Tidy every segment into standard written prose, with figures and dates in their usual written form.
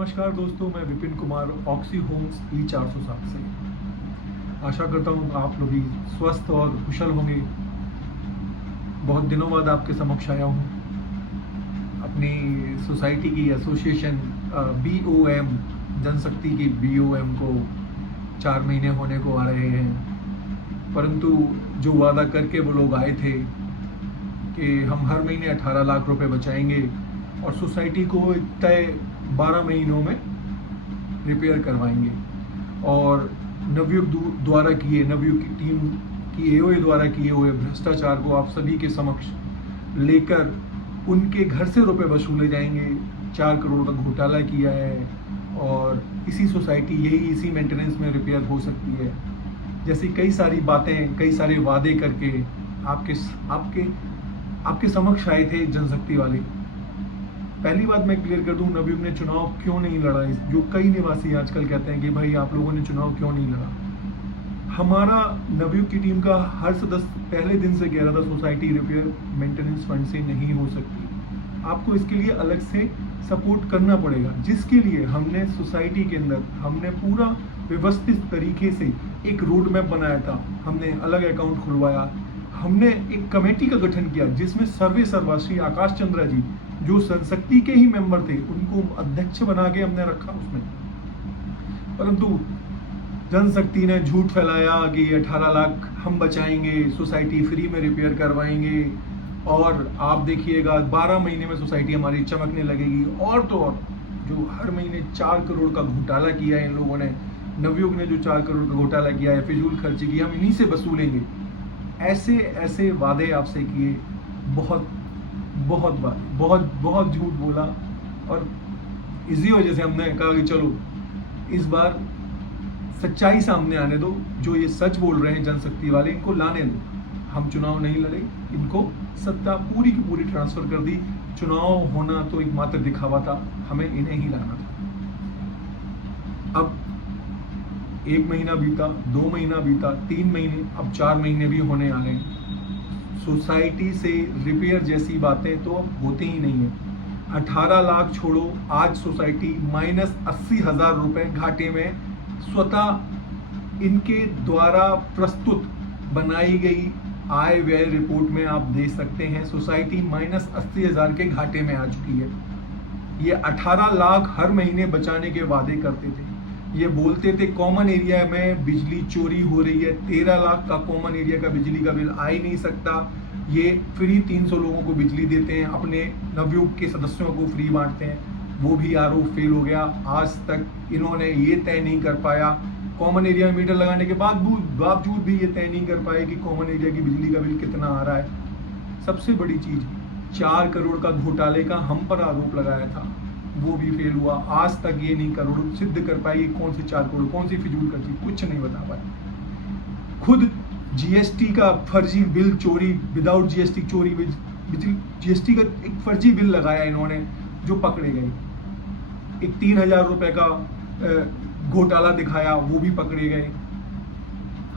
नमस्कार दोस्तों, मैं Vipin Kumar oxy Holmes E407 से। आशा करता हूँ आप लोग भी स्वस्थ और कुशल होंगे। बहुत दिनों बाद आपके समक्ष आया हूँ। अपनी सोसाइटी की एसोसिएशन BOM जनशक्ति की BOM को 4 महीने होने को आ रहे हैं, परंतु जो वादा करके वो लोग आए थे कि हम हर महीने 18 लाख रुपए बचाएंगे और सोसाइटी को तय 12 महीनों में रिपेयर करवाएंगे, और नवयुग नवयुग की टीम की AOA द्वारा किए हुए भ्रष्टाचार को आप सभी के समक्ष लेकर उनके घर से रुपए वसूले जाएंगे। 4 करोड़ का घोटाला किया है और इसी सोसाइटी इसी मेंटेनेंस में रिपेयर हो सकती है। जैसी कई सारी बातें, कई सारे वादे करके आपके समक्ष आए थे जनशक्ति वाले। पहली बात मैं क्लियर कर दूं, नवयुग ने चुनाव क्यों नहीं लड़ा। जो कई निवासी आजकल कहते हैं कि भाई आप लोगों ने चुनाव क्यों नहीं लड़ा। हमारा नवयुग की टीम का हर सदस्य पहले दिन से कह रहा था सोसाइटी रिपेयर मेंटेनेंस फंड से नहीं हो सकती, आपको इसके लिए अलग से सपोर्ट करना पड़ेगा। जिसके लिए हमने सोसाइटी के अंदर हमने पूरा व्यवस्थित तरीके से एक रोड मैप बनाया था। हमने अलग अकाउंट खुलवाया, हमने एक कमेटी का गठन किया जिसमें सर्वश्री आकाश चंद्रा जी जो जनशक्ति के ही मेंबर थे उनको अध्यक्ष बना के हमने रखा उसमें। परंतु जनशक्ति ने झूठ फैलाया कि 18 लाख हम बचाएंगे, सोसाइटी फ्री में रिपेयर करवाएंगे और आप देखिएगा 12 महीने में सोसाइटी हमारी चमकने लगेगी। और तो और जो हर महीने 4 करोड़ का घोटाला किया है इन लोगों ने, नवयुग ने जो 4 करोड़ का घोटाला किया है, फिजूल खर्ची की, हम इन्हीं से वसूलेंगे। ऐसे ऐसे वादे आपसे किए, बहुत झूठ बोला, और इसी वजह से हमने कहा कि चलो इस बार सच्चाई सामने आने दो। जो ये सच बोल रहे हैं जनशक्ति वाले, इनको लाने दो। हम चुनाव नहीं लड़े, इनको सत्ता पूरी की पूरी ट्रांसफर कर दी। चुनाव होना तो एक मात्र दिखावा था, हमें इन्हें ही लाना था। अब 1 महीना बीता, 2 महीना बीता, 3 महीने, अब 4 महीने भी होने वाले हैं। सोसाइटी से रिपेयर जैसी बातें तो अब होती ही नहीं है। 18 लाख छोड़ो, आज सोसाइटी -80,000 रुपए घाटे में स्वतः इनके द्वारा प्रस्तुत बनाई गई आय व्यय रिपोर्ट में आप देख सकते हैं। सोसाइटी -80,000 के घाटे में आ चुकी है। ये 18 लाख हर महीने बचाने के वादे करते थे। ये बोलते थे कॉमन एरिया में बिजली चोरी हो रही है, 13 लाख का कॉमन एरिया का बिजली का बिल आ ही नहीं सकता। ये फ्री 300 लोगों को बिजली देते हैं, अपने नवयुग के सदस्यों को फ्री बांटते हैं, वो भी आरोप फेल हो गया। आज तक इन्होंने ये तय नहीं कर पाया, कॉमन एरिया में मीटर लगाने के बावजूद भी ये तय नहीं कर पाए कि कॉमन एरिया की बिजली का बिल कितना आ रहा है। सबसे बड़ी चीज, 4 करोड़ का घोटाले का हम पर आरोप लगाया था, वो भी फेल हुआ। आज तक ये नहीं करोड़ सिद्ध कर पाई कौन से 4 करोड़, कौन सी फिजूल खर्ची, कुछ नहीं बता पाए। खुद GST का फर्जी बिल चोरी, विदाउट GST चोरी, GST का एक फर्जी बिल लगाया इन्होंने, जो पकड़े गए। एक 3,000 रुपए का घोटाला दिखाया, वो भी पकड़े गए।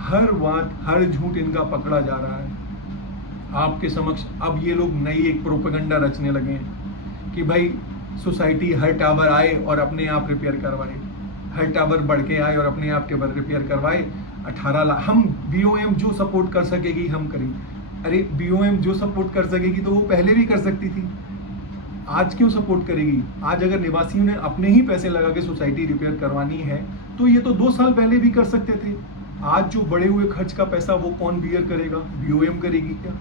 हर बात, हर झूठ इनका पकड़ा जा रहा है आपके समक्ष। अब ये लोग नई एक प्रोपेगेंडा रचने लगे हैं कि भाई सोसाइटी हर टावर आए और अपने आप रिपेयर करवाए, हर टावर बढ़ के आए और अपने आप टावर रिपेयर करवाए। 18 लाख हम BOM जो सपोर्ट कर सकेगी हम करेंगे। अरे BOM जो सपोर्ट कर सकेगी तो वो पहले भी कर सकती थी, आज क्यों सपोर्ट करेगी। आज अगर निवासियों ने अपने ही पैसे लगा के सोसाइटी रिपेयर करवानी है तो ये तो 2 साल पहले भी कर सकते थे। आज जो बढ़े हुए खर्च का पैसा वो कौन बियर करेगा, BOM करेगी क्या?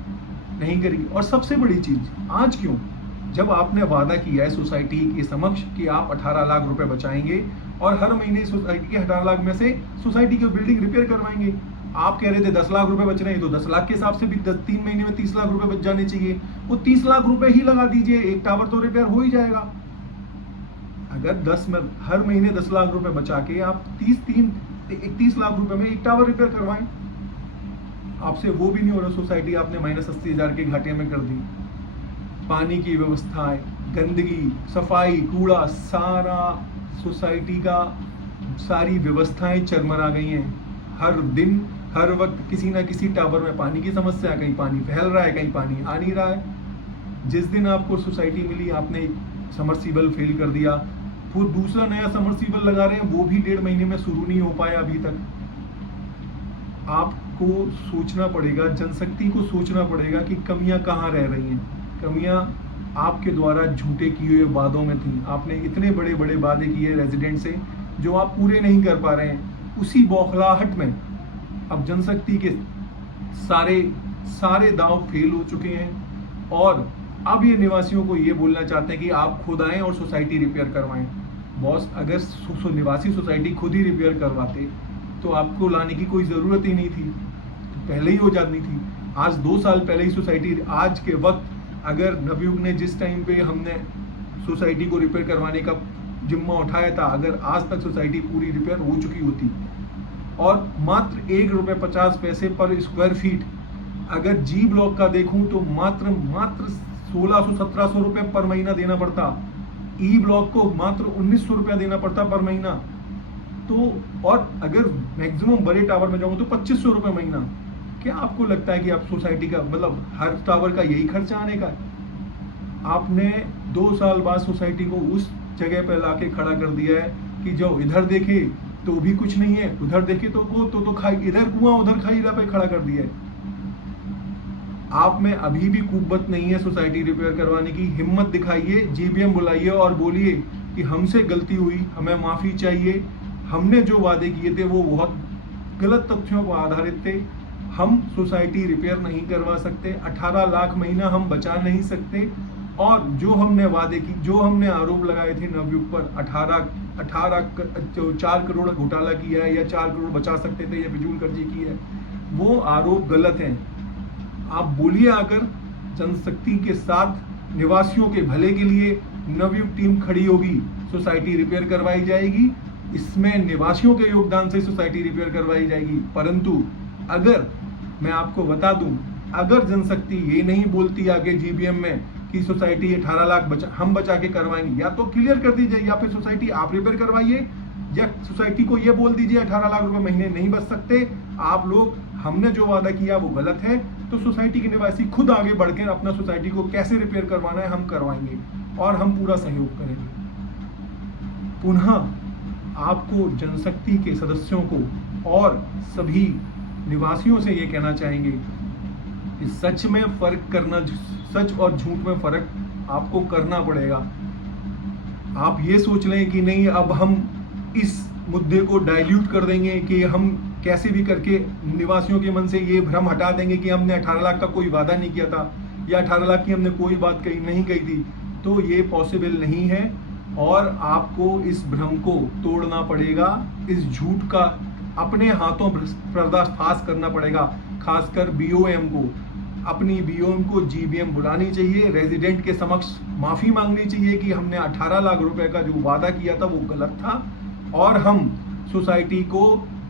नहीं करेगी। और सबसे बड़ी चीज, आज क्यों, जब आपने वादा किया है सोसाइटी के समक्ष कि आप 18 लाख रुपए बचाएंगे और हर महीने सोसाइटी के 18 लाख में से सोसाइटी की बिल्डिंग रिपेयर करवाएंगे। आप कह रहे थे 10 लाख रुपए बच रहे हैं, तो 10 लाख के हिसाब से भी 3 महीने में 30 लाख रुपए बच जाने चाहिए। वो 30 लाख रुपए ही लगा दीजिए, एक टावर तो रिपेयर हो ही जाएगा। अगर हर महीने 10 लाख रुपए बचा के आप 31 लाख रुपए में एक टावर रिपेयर करवाएं, आपसे वो भी नहीं हो रहा। सोसाइटी आपने -80,000 के घाटे में कर दी। पानी की व्यवस्थाएं, गंदगी, सफाई, कूड़ा, सारा सोसाइटी का सारी व्यवस्थाएं चरमरा गई हैं। हर दिन हर वक्त किसी ना किसी टावर में पानी की समस्या, कहीं पानी फैल रहा है, कहीं पानी आ नहीं रहा है। जिस दिन आपको सोसाइटी मिली आपने समरसीबल फेल कर दिया, वो दूसरा नया समरसीबल लगा रहे हैं, वो भी 1.5 महीने में शुरू नहीं हो पाया अभी तक। आपको सोचना पड़ेगा, जनशक्ति को सोचना पड़ेगा कि कमियां कहाँ रह रही हैं। कमियां आपके द्वारा झूठे किए हुए वादों में थी। आपने इतने बड़े बड़े वादे किए रेजिडेंट से जो आप पूरे नहीं कर पा रहे हैं। उसी बौखलाहट में अब जनशक्ति के सारे दांव फेल हो चुके हैं और अब ये निवासियों को ये बोलना चाहते हैं कि आप खुद आएं और सोसाइटी रिपेयर करवाएं। बॉस, अगर निवासी सोसाइटी खुद ही रिपेयर करवाते तो आपको लाने की कोई ज़रूरत ही नहीं थी, पहले ही हो जानी थी। आज 2 साल पहले ही सोसाइटी, आज के वक्त अगर नवयुग ने जिस टाइम पे हमने सोसाइटी को रिपेयर करवाने का जिम्मा उठाया था, अगर आज तक सोसाइटी पूरी रिपेयर हो चुकी होती और मात्र ₹1.50 पर स्क्वायर फीट, अगर जी ब्लॉक का देखूं तो मात्र 1600-1700 रुपये पर महीना देना पड़ता, ई ब्लॉक को मात्र 1900 रुपया देना पड़ता पर महीना। तो और अगर मैक्सिमम बड़े टावर में जाऊं तो 2500 रुपये महीना। क्या आपको लगता है कि आप सोसाइटी का मतलब हर टावर का यही खर्चा आने का है? आपने 2 साल बाद सोसाइटी को उस जगह पर लाके खड़ा कर दिया है कि जो इधर देखे तो भी कुछ नहीं है, उधर देखे तो खाई, इधर कुआं उधर खाईरा पे खड़ा कर दिया है। आप में अभी भी कुव्वत नहीं है सोसाइटी रिपेयर करवाने की। हिम्मत दिखाइए, जीबीएम बुलाइए और बोलिए कि हमसे गलती हुई, हमें माफ़ी चाहिए। हमने जो वादे किए थे वो बहुत गलत तथ्यों पर आधारित थे। हम सोसाइटी रिपेयर नहीं करवा सकते, 18 लाख महीना हम बचा नहीं सकते। और जो हमने वादे की, जो हमने आरोप लगाए थे नवयुग पर 4 करोड़ घोटाला किया है या 4 करोड़ बचा सकते थे या फिजूल खर्ची की है, वो आरोप गलत हैं। आप बोलिए, अगर जनशक्ति के साथ निवासियों के भले के लिए नवयुग टीम खड़ी होगी, सोसाइटी रिपेयर करवाई जाएगी। इसमें निवासियों के योगदान से सोसाइटी रिपेयर करवाई जाएगी। परंतु अगर मैं आपको बता दूं, अगर जनशक्ति ये नहीं बोलती आगे जीबीएम में कि सोसाइटी 18 लाख हम बचा के करवाएंगे, या तो क्लियर कर दीजिए या फिर सोसाइटी आप रिपेयर करवाइए, या सोसाइटी को ये बोल दीजिए 18 लाख रुपए महीने नहीं बच सकते आप लोग, हमने जो वादा किया वो गलत है। तो सोसाइटी के निवासी खुद आगे बढ़कर अपना सोसाइटी को कैसे रिपेयर करवाना है हम करवाएंगे और हम पूरा सहयोग करेंगे। पुनः आपको जनशक्ति के सदस्यों को और सभी निवासियों से ये कहना चाहेंगे कि सच में फर्क करना, सच और झूठ में फर्क आपको करना पड़ेगा। आप ये सोच लें कि नहीं अब हम इस मुद्दे को डाइल्यूट कर देंगे कि हम कैसे भी करके निवासियों के मन से ये भ्रम हटा देंगे कि हमने 18 लाख का कोई वादा नहीं किया था या 18 लाख की हमने कोई बात नहीं कही थी, तो ये पॉसिबल नहीं है। और आपको इस भ्रम को तोड़ना पड़ेगा, इस झूठ का अपने हाथों पर्दाफाश करना पड़ेगा। खासकर बीओएम को, अपनी बीओएम को जीबीएम बुलानी चाहिए, रेजिडेंट के समक्ष माफ़ी मांगनी चाहिए कि हमने 18 लाख रुपए का जो वादा किया था वो गलत था और हम सोसाइटी को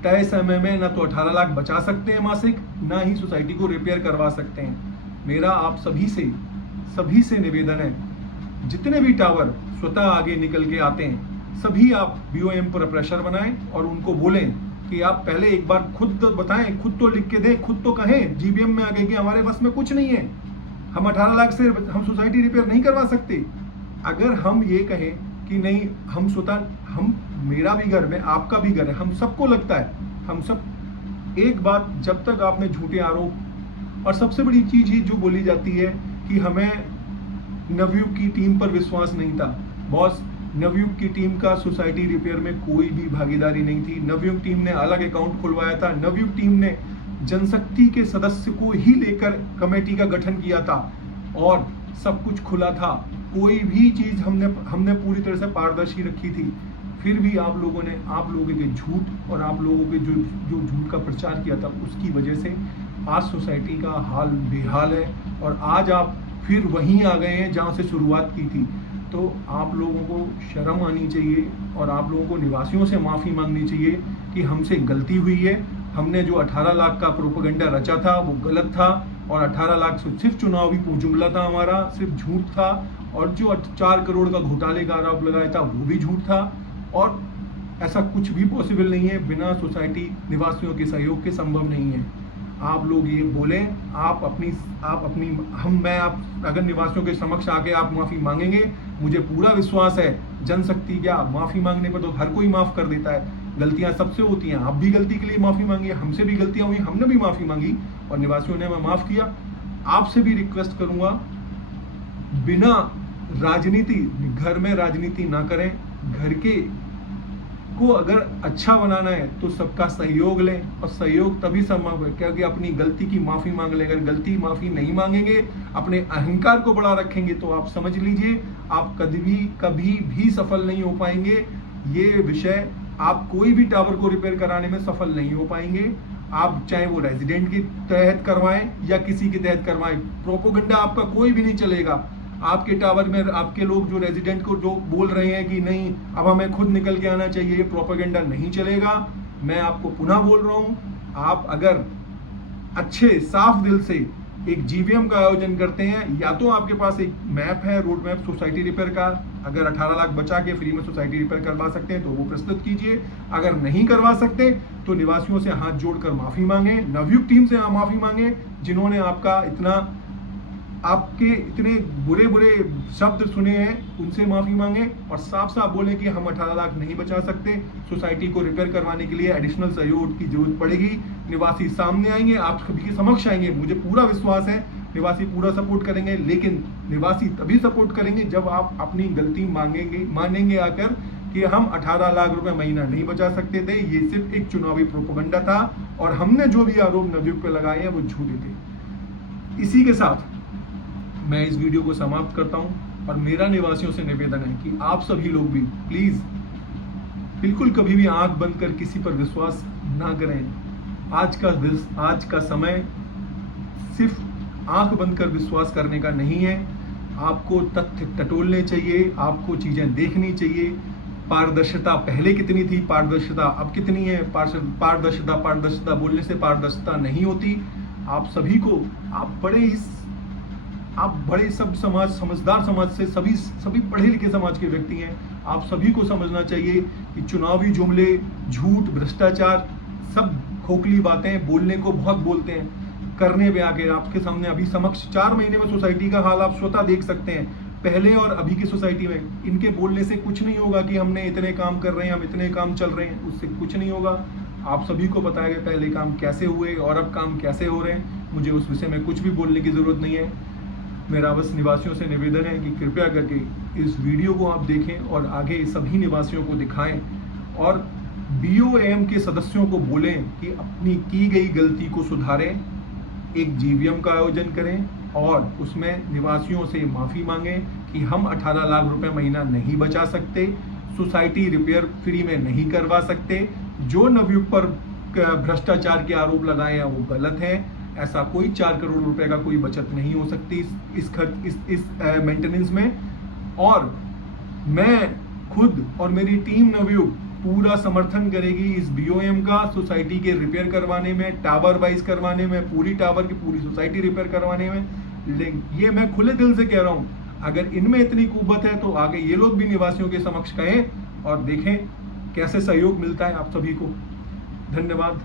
तय समय में ना तो 18 लाख बचा सकते हैं मासिक, ना ही सोसाइटी को रिपेयर करवा सकते हैं। मेरा आप सभी से निवेदन है, जितने भी टावर स्वतः आगे निकल के आते हैं सभी आप बीओएम पर प्रेशर बनाएं और उनको बोलें कि आप पहले एक बार खुद तो बताएं, खुद तो लिख के दें, खुद तो कहें जीबीएम में आगे कि हमारे बस में कुछ नहीं है, हम 18 लाख से हम सोसाइटी रिपेयर नहीं करवा सकते। अगर हम ये कहें कि नहीं हम स्वतः, हम, मेरा भी घर में, आपका भी घर है, हम सबको लगता है, हम सब एक बात, जब तक आपने झूठे आरोप, और सबसे बड़ी चीज ही जो बोली जाती है कि हमें नवयुग की टीम पर विश्वास नहीं था। बॉस, नवयुग की टीम का सोसाइटी रिपेयर में कोई भी भागीदारी नहीं थी। नवयुग टीम ने अलग अकाउंट खुलवाया था। नवयुग टीम ने जनशक्ति के सदस्य को ही लेकर कमेटी का गठन किया था और सब कुछ खुला था। कोई भी चीज हमने पूरी तरह से पारदर्शी रखी थी। फिर भी आप लोगों के झूठ और आप लोगों के जो झूठ का प्रचार किया था, उसकी वजह से आज सोसाइटी का हाल बेहाल है और आज आप फिर वहीं आ गए हैं जहां से शुरुआत की थी। तो आप लोगों को शर्म आनी चाहिए और आप लोगों को निवासियों से माफ़ी मांगनी चाहिए कि हमसे गलती हुई है। हमने जो 18 लाख का प्रोपेगेंडा रचा था वो गलत था और 18 लाख सिर्फ चुनावी जुमला था हमारा, सिर्फ झूठ था। और जो 4 करोड़ का घोटाले का आरोप लगाया था वो भी झूठ था और ऐसा कुछ भी पॉसिबल नहीं है, बिना सोसाइटी निवासियों के सहयोग के संभव नहीं है। आप लोग ये बोलें, मैं आप अगर निवासियों के समक्ष आके आप माफ़ी मांगेंगे, मुझे पूरा विश्वास है जनशक्ति क्या माफ़ी मांगने पर तो हर कोई माफ़ कर देता है। गलतियां सबसे होती हैं, आप भी गलती के लिए माफ़ी मांगिए, हमसे भी गलतियां हुई, हमने भी माफ़ी मांगी और निवासियों ने हमें माफ़ किया। आपसे भी रिक्वेस्ट करूंगा, बिना राजनीति, घर में राजनीति ना करें। घर के को अगर अच्छा बनाना है तो सबका सहयोग लें, और सहयोग तभी संभव है क्योंकि अपनी गलती की माफ़ी मांग लें। अगर गलती माफ़ी नहीं मांगेंगे, अपने अहंकार को बढ़ा रखेंगे, तो आप समझ लीजिए आप कभी भी सफल नहीं हो पाएंगे। ये विषय, आप कोई भी टावर को रिपेयर कराने में सफल नहीं हो पाएंगे। आप चाहे वो रेजिडेंट के तहत करवाएं या किसी के तहत करवाएं, प्रोपोगंडा आपका कोई भी नहीं चलेगा। आपके टावर में आपके लोग जो रेजिडेंट को जो बोल रहे हैं कि नहीं अब हमें खुद निकल के आना चाहिए, ये प्रोपेगेंडा नहीं चलेगा। मैं आपको पुनः बोल रहा हूं, आप अगर अच्छे साफ दिल से एक जीवीएम का आयोजन करते हैं, या तो आपके पास एक मैप है, रोड मैप सोसाइटी रिपेयर का, अगर 18 लाख बचा के फ्री में सोसाइटी रिपेयर करवा सकते हैं तो वो प्रस्तुत कीजिए। अगर नहीं करवा सकते तो निवासियों से हाथ जोड़कर माफी मांगे, नवयुक्त टीम से माफी मांगे जिन्होंने आपके इतने बुरे शब्द सुने हैं, उनसे माफी मांगे और साफ साफ बोले कि हम 18 लाख नहीं बचा सकते, सोसाइटी को रिपेयर करवाने के लिए एडिशनल सहयोग की जरूरत पड़ेगी। निवासी सामने आएंगे, आप सभी के समक्ष आएंगे, मुझे पूरा विश्वास है निवासी पूरा सपोर्ट करेंगे। लेकिन निवासी तभी सपोर्ट करेंगे जब आप अपनी गलती मानेंगे आकर कि हम 18 लाख रुपए महीना नहीं बचा सकते थे, ये सिर्फ एक चुनावी प्रोपेगेंडा था और हमने जो भी आरोप नवयुक्त पे लगाए हैं वो झूठे थे। इसी के साथ मैं इस वीडियो को समाप्त करता हूं और मेरा निवासियों से निवेदन है कि आप सभी लोग भी प्लीज बिल्कुल कभी भी आंख बंद कर किसी पर विश्वास ना करें। आज का समय सिर्फ आंख बंद कर विश्वास करने का नहीं है, आपको तथ्य टटोलने चाहिए, आपको चीजें देखनी चाहिए। पारदर्शिता पहले कितनी थी, पारदर्शिता अब कितनी है। पारदर्शिता बोलने से पारदर्शिता नहीं होती। आप सभी को, आप बड़े सब समाज, समझदार समाज से सभी पढ़े लिखे समाज के व्यक्ति हैं। आप सभी को समझना चाहिए कि चुनावी जुमले, झूठ, भ्रष्टाचार सब खोखली बातें, बोलने को बहुत बोलते हैं, करने पे आके आपके सामने अभी समक्ष 4 महीने में सोसाइटी का हाल आप स्वतः देख सकते हैं। पहले और अभी की सोसाइटी में इनके बोलने से कुछ नहीं होगा कि हमने इतने काम कर रहे हैं, हम इतने काम चल रहे हैं, उससे कुछ नहीं होगा। आप सभी को पता है कि पहले काम कैसे हुए और अब काम कैसे हो रहे हैं। मुझे उस विषय में कुछ भी बोलने की जरूरत नहीं है। मेरा बस निवासियों से निवेदन है कि कृपया करके इस वीडियो को आप देखें और आगे सभी निवासियों को दिखाएं और BOAM के सदस्यों को बोलें कि अपनी की गई गलती को सुधारें, एक जीवीएम का आयोजन करें और उसमें निवासियों से माफ़ी मांगें कि हम 18 लाख रुपए महीना नहीं बचा सकते, सोसाइटी रिपेयर फ्री में नहीं करवा सकते, जो नवयुक्त पर भ्रष्टाचार के आरोप लगाए हैं वो गलत है। ऐसा कोई 4 करोड़ रुपए का कोई बचत नहीं हो सकती इस मेंटेनेंस में। और मैं खुद और मेरी टीम नवयुक्त पूरा समर्थन करेगी इस BOAM का, सोसाइटी के रिपेयर करवाने में, टावर वाइज करवाने में, पूरी टावर की पूरी सोसाइटी रिपेयर करवाने में। ये मैं खुले दिल से कह रहा हूँ, अगर इनमें इतनी कुव्वत है तो आगे ये लोग भी निवासियों के समक्ष कहें और देखें कैसे सहयोग मिलता है आप सभी को। धन्यवाद।